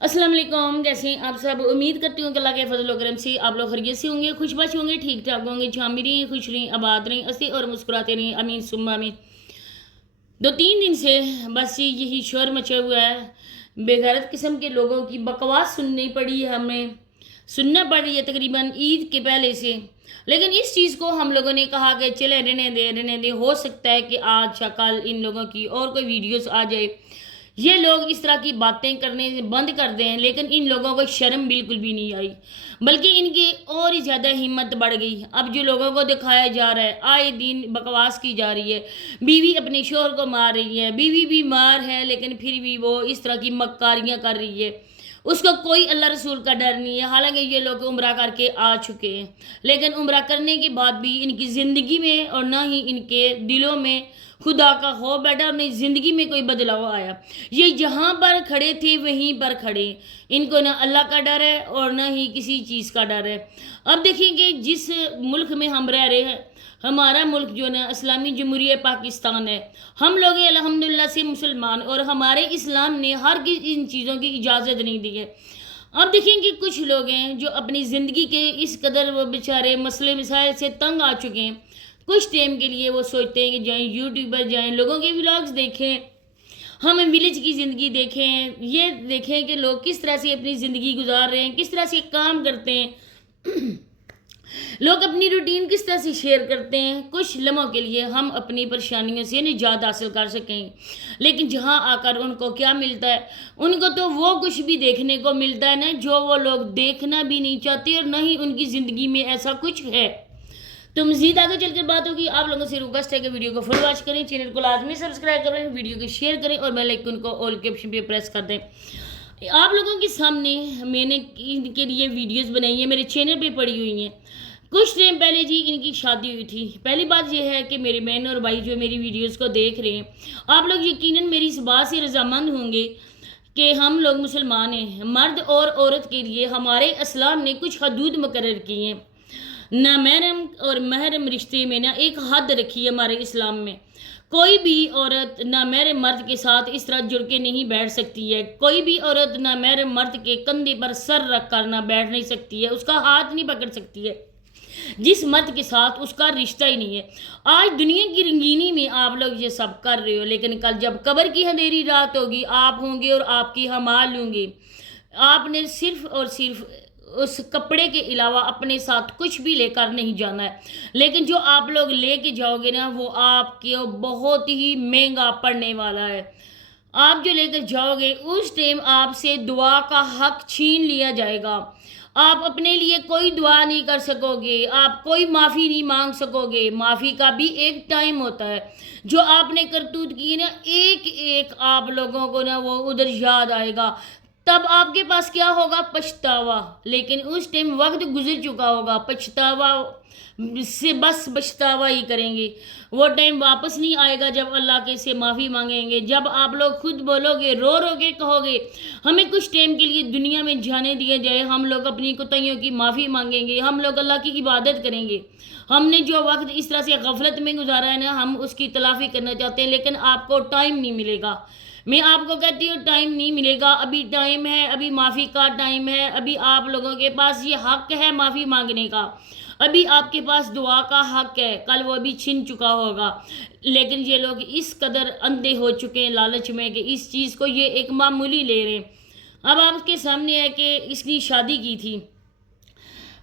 अस्सलाम वालेकुम। कैसे हैं आप सब? उम्मीद करती हूँ कि अल्लाह के फजल व करम से आप लोग खैरियत से होंगे, खुशबाश होंगे, ठीक ठाक होंगे, जहाँ भी रहें खुश रहें, आबाद रहें, हंसते और मुस्कुराते रहें। अमीन सुम्मा आमीन। 2-3 दिन से बस यही शोर मचा हुआ है। बेगैरत किस्म के लोगों की बकवास सुननी पड़ी है, हमें सुनना पड़ रही है तकरीबन ईद के पहले से। लेकिन इस चीज़ को हम लोगों ने कहा कि चले रहने दे, हो सकता है कि आज या कल इन लोगों की और कोई वीडियोस आ जाए, ये लोग इस तरह की बातें करने से बंद कर दें। लेकिन इन लोगों को शर्म बिल्कुल भी नहीं आई, बल्कि इनकी और ही ज़्यादा हिम्मत बढ़ गई। अब जो लोगों को दिखाया जा रहा है, आए दिन बकवास की जा रही है, बीवी अपने शोहर को मार रही है, बीवी बीमार है लेकिन फिर भी वो इस तरह की मक्कारियाँ कर रही है, उसको कोई अल्लाह रसूल का डर नहीं है। हालांकि ये लोग उम्रा करके आ चुके हैं, लेकिन उम्रा करने के बाद भी इनकी ज़िंदगी में और ना ही इनके दिलों में खुदा का खौफ बैठा, और नहीं ज़िंदगी में कोई बदलाव आया। ये जहाँ पर खड़े थे वहीं पर खड़े। इनको ना अल्लाह का डर है और ना ही किसी चीज़ का डर है। अब देखेंगे जिस मुल्क में हम रह रहे हैं, हमारा मुल्क जो ना इस्लामी जमहूरिया पाकिस्तान है, हम लोग अल्हम्दुलिल्लाह से मुसलमान, और हमारे इस्लाम ने हर इन चीज़ों की इजाज़त नहीं दी है। अब देखेंगे कुछ लोग हैं जो अपनी ज़िंदगी के इस कदर वो बेचारे मसले मसाइल से तंग आ चुके हैं, कुछ टाइम के लिए वो सोचते हैं कि जाएँ यूट्यूब पर जाएँ, लोगों के व्लॉग्स देखें, हम विलेज की ज़िंदगी देखें, ये देखें कि लोग किस तरह से अपनी ज़िंदगी गुजार रहे हैं, किस तरह से काम करते हैं, लोग अपनी रूटीन किस तरह से शेयर करते हैं, कुछ लम्हों के लिए हम अपनी परेशानियों से निजात हासिल कर सकें। लेकिन जहां आकर उनको क्या मिलता है? उनको तो वो कुछ भी देखने को मिलता है ना जो वो लोग देखना भी नहीं चाहते, और न ही उनकी ज़िंदगी में ऐसा कुछ है। तो मज़ीद आगे चलकर बात होगी। आप लोगों से रिक्वेस्ट है कि वीडियो को फुल वॉच करें, चैनल को लाजमी सब्सक्राइब करें, वीडियो को शेयर करें और बेल आइकन को ऑल के ऑप्शन पे प्रेस कर दें। आप लोगों के सामने मैंने इनके लिए वीडियोस बनाई है, मेरे चैनल पे पड़ी हुई हैं। कुछ टाइम पहले जी इनकी शादी हुई थी। पहली बात यह है कि मेरे बहन और भाई जो मेरी वीडियोस को देख रहे हैं, आप लोग यकीनन मेरी इस बात से रजामंद होंगे कि हम लोग मुसलमान हैं। मर्द और औरत के लिए हमारे इस्लाम ने कुछ हदूद मुकर्रर की हैं। नामहरम और महरम रिश्ते में ना एक हद रखी है हमारे इस्लाम में। कोई भी औरत नामहरम मर्द के साथ इस तरह जुड़ के नहीं बैठ सकती है। कोई भी औरत नामहरम मर्द के कंधे पर सर रख कर ना बैठ नहीं सकती है, उसका हाथ नहीं पकड़ सकती है जिस मर्द के साथ उसका रिश्ता ही नहीं है। आज दुनिया की रंगीनी में आप लोग ये सब कर रहे हो, लेकिन कल जब कब्र की अंधेरी रात होगी, आप होंगे और आपकी हमाल होंगे। आपने सिर्फ और सिर्फ उस कपड़े के अलावा अपने साथ कुछ भी लेकर नहीं जाना है। लेकिन जो आप लोग लेके जाओगे ना, वो आपके बहुत ही महंगा पड़ने वाला है। आप जो लेकर जाओगे उस टाइम आपसे दुआ का हक छीन लिया जाएगा। आप अपने लिए कोई दुआ नहीं कर सकोगे, आप कोई माफ़ी नहीं मांग सकोगे। माफ़ी का भी एक टाइम होता है। जो आपने करतूत की ना, एक एक आप लोगों को ना वो उधर याद आएगा, तब आपके पास क्या होगा? पछतावा। लेकिन उस टाइम वक्त गुजर चुका होगा, पछतावा से बस पछतावा ही करेंगे। वो टाइम वापस नहीं आएगा जब अल्लाह के से माफ़ी मांगेंगे, जब आप लोग खुद बोलोगे, रो रो के कहोगे हमें कुछ टाइम के लिए दुनिया में जाने दिया जाए, हम लोग अपनी कोताहियों की माफ़ी मांगेंगे, हम लोग अल्लाह की इबादत करेंगे। हमने जो वक्त इस तरह से गफलत में गुजारा है ना, हम उसकी तलाफ़ी करना चाहते हैं, लेकिन आपको टाइम नहीं मिलेगा। मैं आपको कहती हूँ टाइम नहीं मिलेगा। अभी टाइम है, अभी माफ़ी का टाइम है, अभी आप लोगों के पास ये हक है माफ़ी मांगने का, अभी आपके पास दुआ का हक है, कल वो भी छिन चुका होगा। लेकिन ये लोग इस कदर अंधे हो चुके हैं लालच में कि इस चीज़ को ये एक मामूली ले रहे हैं। अब आपके सामने है कि इसकी शादी की थी,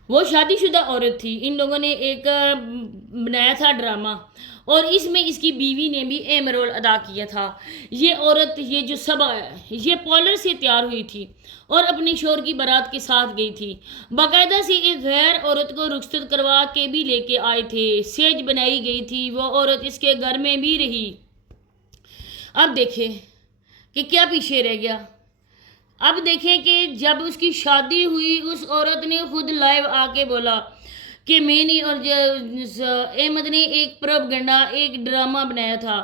वो शादीशुदा औरत थी। इन लोगों ने एक बनाया था ड्रामा, और इसमें इसकी बीवी ने भी अहम रोल अदा किया था। ये औरत, ये जो सबा है, ये पार्लर से तैयार हुई थी और अपने शोहर की बारात के साथ गई थी। बाकायदा से एक गैर औरत को रुखसत करवा के भी लेके आए थे, सेज बनाई गई थी, वो औरत इसके घर में भी रही। अब देखें कि क्या पीछे रह गया। अब देखें कि जब उसकी शादी हुई, उस औरत ने खुद लाइव आके बोला कि मैंने और अहमद ने एक प्रोपगेंडा, एक ड्रामा बनाया था,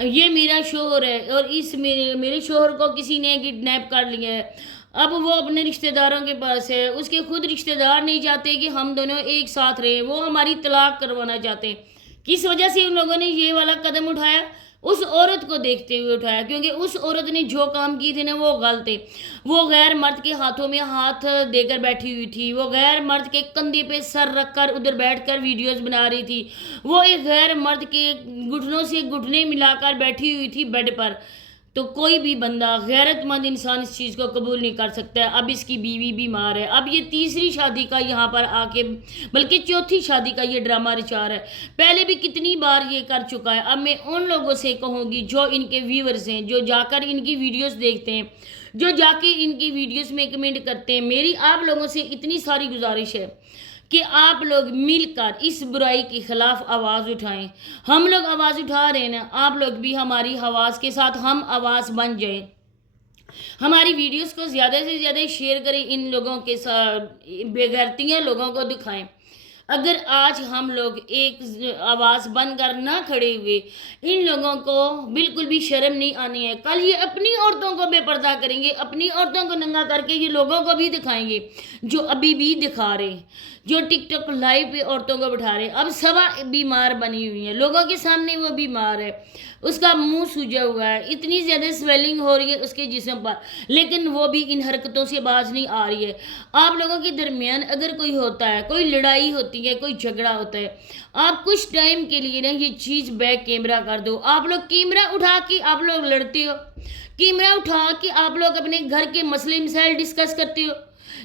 ये मेरा शोहर है और इस मेरे शोहर को किसी ने किडनैप कर लिया है। अब वो अपने रिश्तेदारों के पास है, उसके खुद रिश्तेदार नहीं चाहते कि हम दोनों एक साथ रहें, वो हमारी तलाक करवाना चाहते हैं। किस वजह से उन लोगों ने ये वाला कदम उठाया? اس عورت کو دیکھتے ہوئے اٹھایا، کیونکہ اس عورت نے جو کام کی تھے نا وہ غلط تھے۔ وہ غیر مرد کے ہاتھوں میں ہاتھ دے کر بیٹھی ہوئی تھی، وہ غیر مرد کے کندھے پہ سر رکھ کر ادھر بیٹھ کر ویڈیوز بنا رہی تھی، وہ ایک غیر مرد کے گھٹنوں سے گھٹنے ملا کر بیٹھی ہوئی تھی بیڈ پر۔ تو کوئی بھی بندہ غیرت مند انسان اس چیز کو قبول نہیں کر سکتا ہے۔ اب اس کی بیوی بیمار ہے، اب یہ تیسری شادی کا یہاں پر آ کے، بلکہ چوتھی شادی کا یہ ڈرامہ رچا رہا ہے۔ پہلے بھی کتنی بار یہ کر چکا ہے۔ اب میں ان لوگوں سے کہوں گی جو ان کے ویورز ہیں، جو جا کر ان کی ویڈیوز دیکھتے ہیں، جو جا کے ان کی ویڈیوز میں کمنٹ کرتے ہیں، میری آپ لوگوں سے اتنی ساری گزارش ہے کہ آپ لوگ مل کر اس برائی کے خلاف آواز اٹھائیں۔ ہم لوگ آواز اٹھا رہے ہیں نا، آپ لوگ بھی ہماری آواز کے ساتھ ہم آواز بن جائیں۔ ہماری ویڈیوز کو زیادہ سے زیادہ شیئر کریں، ان لوگوں کے ساتھ بے غیرتیاں لوگوں کو دکھائیں۔ اگر آج ہم لوگ ایک آواز بن کر نہ کھڑے ہوئے، ان لوگوں کو بالکل بھی شرم نہیں آنی ہے۔ کل یہ اپنی عورتوں کو بے پردہ کریں گے، اپنی عورتوں کو ننگا کر کے یہ لوگوں کو بھی دکھائیں گے، جو ابھی بھی دکھا رہے ہیں، جو ٹک ٹاک لائیو پہ عورتوں کو بٹھا رہے ہیں۔ اب صبا بیمار بنی ہوئی ہے، لوگوں کے سامنے وہ بیمار ہے، اس کا منہ سوجا ہوا ہے، اتنی زیادہ سویلنگ ہو رہی ہے اس کے جسم پر، لیکن وہ بھی ان حرکتوں سے باز نہیں آ رہی ہے۔ آپ لوگوں کے درمیان اگر کوئی ہوتا ہے، کوئی لڑائی ہوتی ہے، کوئی جھگڑا ہوتا ہے، آپ کچھ ٹائم کے لیے نا یہ چیز بیک کیمرہ کر دو۔ آپ لوگ کیمرہ اٹھا کے آپ لوگ لڑتے ہو، کیمرہ اٹھا کے آپ لوگ اپنے گھر کے مسئلے مسائل ڈسکس کرتے ہو،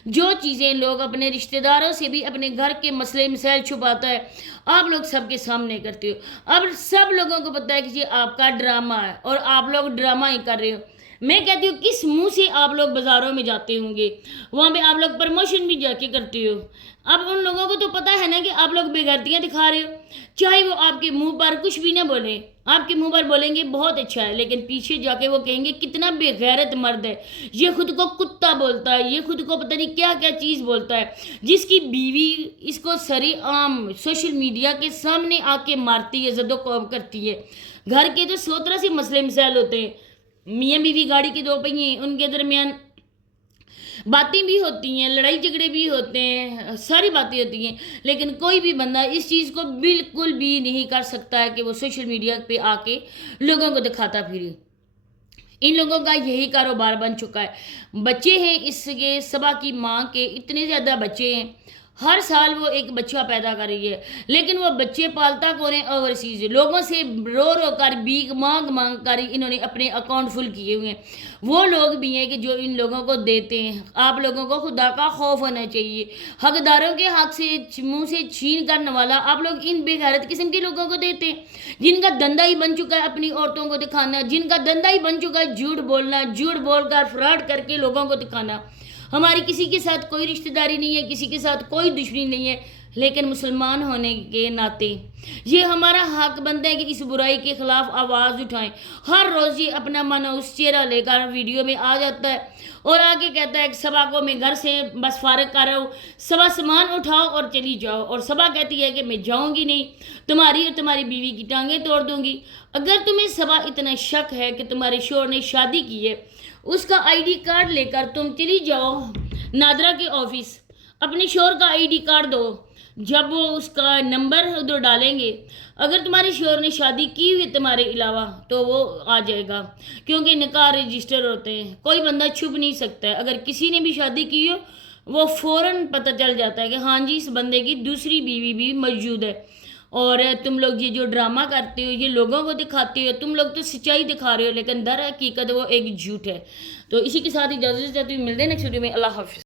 جو چیزیں لوگ اپنے رشتہ داروں سے بھی اپنے گھر کے مسئلے مسائل چھپاتا ہے، آپ لوگ سب کے سامنے کرتے ہو۔ اب سب لوگوں کو پتہ ہے کہ یہ آپ کا ڈرامہ ہے اور آپ لوگ ڈرامہ ہی کر رہے ہو۔ میں کہتی ہوں کس منہ سے آپ لوگ بازاروں میں جاتے ہوں گے، وہاں پہ آپ لوگ پروموشن بھی جا کے کرتے ہو۔ اب ان لوگوں کو تو پتہ ہے نا کہ آپ لوگ بے غیرتیاں دکھا رہے ہو، چاہے وہ آپ کے منہ پر کچھ بھی نہ بولیں، آپ کے منہ پر بولیں گے بہت اچھا ہے، لیکن پیچھے جا کے وہ کہیں گے کتنا بے غیرت مرد ہے، یہ خود کو کتا بولتا ہے، یہ خود کو پتہ نہیں کیا کیا چیز بولتا ہے، جس کی بیوی اس کو سری عام سوشل میڈیا کے سامنے آ کے مارتی ہے، زد و کوب کرتی ہے۔ گھر کے جو 100 طرح سے مسئلے مسائل ہوتے ہیں، میاں بیوی گاڑی کے 2 پہیے، ان کے درمیان باتیں بھی ہوتی ہیں، لڑائی جھگڑے بھی ہوتے ہیں، ساری باتیں ہوتی ہیں، لیکن کوئی بھی بندہ اس چیز کو بالکل بھی نہیں کر سکتا ہے کہ وہ سوشل میڈیا پہ آ کے لوگوں کو دکھاتا پھرے۔ ان لوگوں کا یہی کاروبار بن چکا ہے۔ بچے ہیں اس کے صبا کی ماں کے اتنے زیادہ بچے ہیں، ہر سال وہ ایک بچہ پیدا کر رہی ہے، لیکن وہ بچے پالتا کون ہے؟ اوورسیز لوگوں سے رو رو کر بھیک مانگ مانگ کر انہوں نے اپنے اکاؤنٹ فل کیے ہوئے ہیں۔ وہ لوگ بھی ہیں کہ جو ان لوگوں کو دیتے ہیں۔ آپ لوگوں کو خدا کا خوف ہونا چاہیے۔ حقداروں کے حق سے منہ سے چھین کر نوالا آپ لوگ ان بے غیرت قسم کے لوگوں کو دیتے ہیں، جن کا دھندا ہی بن چکا ہے اپنی عورتوں کو دکھانا، جن کا دھندا ہی بن چکا ہے جھوٹ بولنا، جھوٹ بول کر فراڈ کر کے لوگوں کو دکھانا۔ ہماری کسی کے ساتھ کوئی رشتہ داری نہیں ہے، کسی کے ساتھ کوئی دشمنی نہیں ہے، لیکن مسلمان ہونے کے ناطے یہ ہمارا حق بنتا ہے کہ اس برائی کے خلاف آواز اٹھائیں۔ ہر روز یہ اپنا منحوس چہرہ لے کر ویڈیو میں آ جاتا ہے اور آگے کہتا ہے کہ صبا کو میں گھر سے بس فارغ کر رہا ہوں، صبا سامان اٹھاؤ اور چلی جاؤ، اور صبا کہتی ہے کہ میں جاؤں گی نہیں، تمہاری اور تمہاری بیوی کی ٹانگیں توڑ دوں گی۔ اگر تمہیں صبا اتنا شک ہے کہ تمہارے شوہر نے شادی کی ہے، اس کا آئی ڈی کارڈ لے کر تم چلی جاؤ نادرا کے آفس، اپنے شوہر کا آئی ڈی کارڈ دو، جب وہ اس کا نمبر ادھر ڈالیں گے، اگر تمہارے شوہر نے شادی کی ہوئی تمہارے علاوہ تو وہ آ جائے گا، کیونکہ نکاح رجسٹر ہوتے ہیں، کوئی بندہ چھپ نہیں سکتا ہے۔ اگر کسی نے بھی شادی کی ہو وہ فوراً پتہ چل جاتا ہے کہ ہاں جی اس بندے کی دوسری بیوی بھی موجود ہے۔ اور تم لوگ یہ جو ڈرامہ کرتے ہو، یہ لوگوں کو دکھاتے ہو، تم لوگ تو سچائی دکھا رہے ہو، لیکن در حقیقت وہ ایک جھوٹ ہے۔ تو اسی کے ساتھ اجازت چاہتی ہوں، ملتے ہیں نیکسٹ ویڈیو میں۔ اللہ حافظ۔